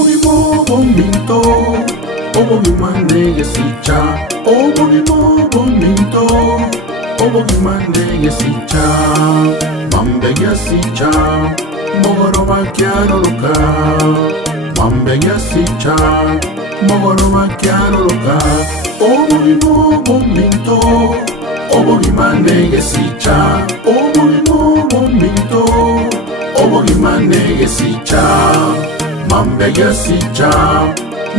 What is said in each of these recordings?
Obogimo bominto, obogimane yesicha. Obogimo bominto, obogimane yesicha. Mambe yesicha, mogoroba kiaroloka. Mambe yesicha, mogoroba kiaroloka. Obogimo bominto, obogimane yesicha. Obogimo bominto, obogimane yesicha. Mambe yesicha,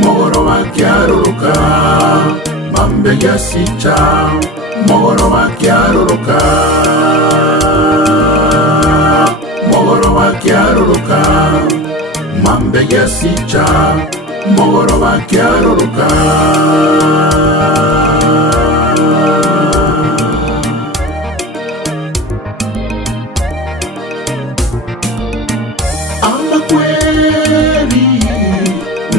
mogoroba kiaroloka. Mambe yesicha, mogoroba kiaroloka. Mogoroba kiaroloka. Mambe yesicha, mogoroba kiaroloka. Amakweli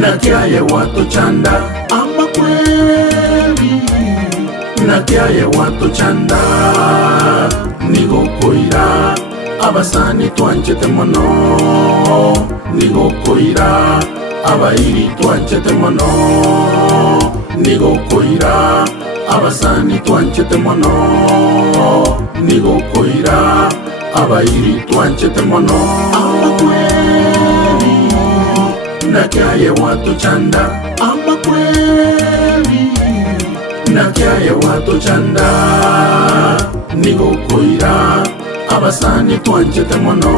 nakiaye watu chanda. Amakweli nakiaye watu chanda. Nigokoira abasani twanchete mono. Nigokoira abairi twanchete mono. Nigokoira abasani twanchete mono. Nigokoira abairi twanchete mono. Amakweli nakiaye watu chanda. Amakweli nakiaye watu chanda. Nigokoira abasani twanchete mono.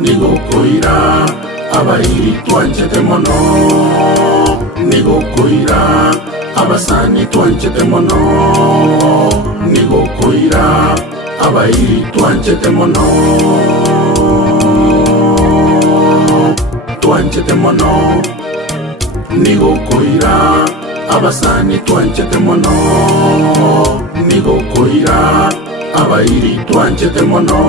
Nigokoira abairi twanchete mono. Nigokoira abasani twanchete mono. Nigokoira abairi twanchete mono. Twanchete mono. Nigokoira abasani twanchete mono. Nigokoira abairi twanchete mono.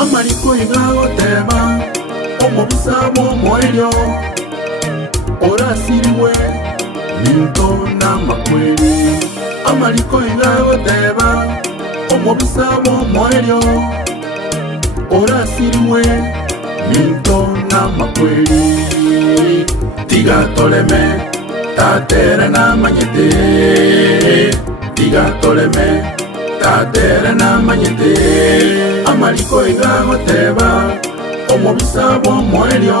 Amariko igagoteba omobisa bw'omwoyo. Orasiriwe minto n'amakweli. Amariko igagoteba omobisa bw'omwoyo. Orasiriwe minto n'amakweli. Tigatoleme tatere n'amanyete. Tigatoleme tatere n'amanyete. Amariko igagoteba omobisa bw'omwoyo.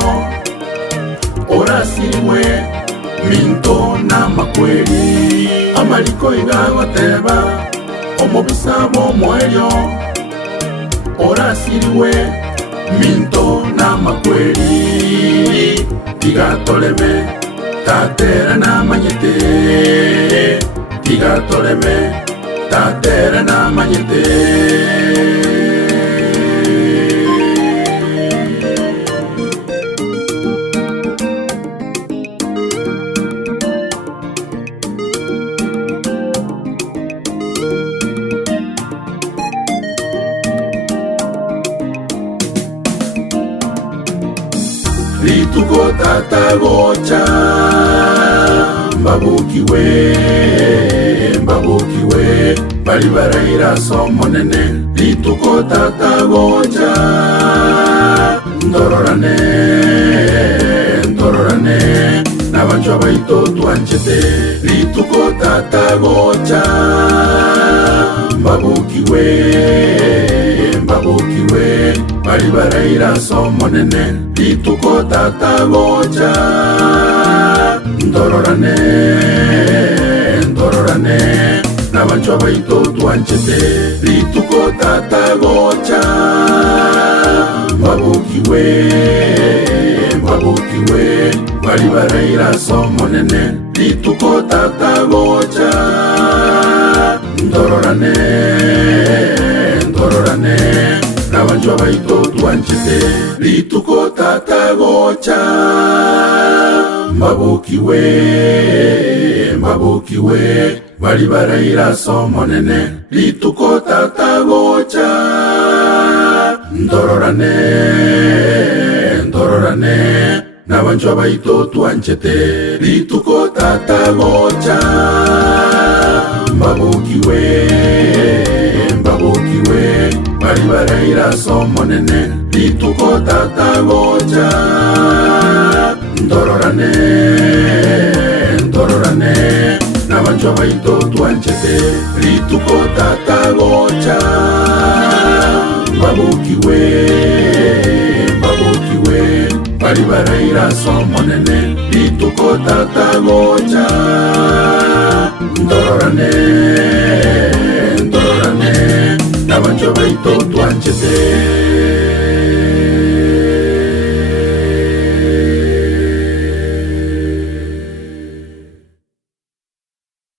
Orasiriwe minto n'amakweli. Amariko igagoteba omobisa bw'omwoyo. Orasiriwe minto n'amakweli. Tigatoleme tatere n'amanyete. Tigatoleme tatere n'amanyete. Lituko tatagocha mbabukiwe. Mbabukiwe bali baraira somonene. Lituko tatagocha ndororane. Ndororane nabanjwa baito twanchete. Lituko tatagocha mbabukiwe. Mbabukiwe bali baraira somonene. Lituko tatagocha ndororane. Ndororane nabanjwa baito twanchete. Lituko tatagocha mbabukiwe. Mbabukiwe bali baraira somonene. Lituko tatagocha ndororane. Ndororane nabanjwa baito twanchete. Lituko tatagocha mbabukiwe. Mbabukiwe bali baraira somonene. Lituko tatagocha ndororane ndororane nabanjwa baito twanchete rituko tata gocha mbabukiwe mbabukiwe bari baraira somonene rituko tata gocha ndororane ndororane nabanjwa baito twanchete rituko tata gocha mbabukiwe mbabukiwe bari baraira somonene rituko tata gocha ndororane ndororane nabanjwa baito twanchete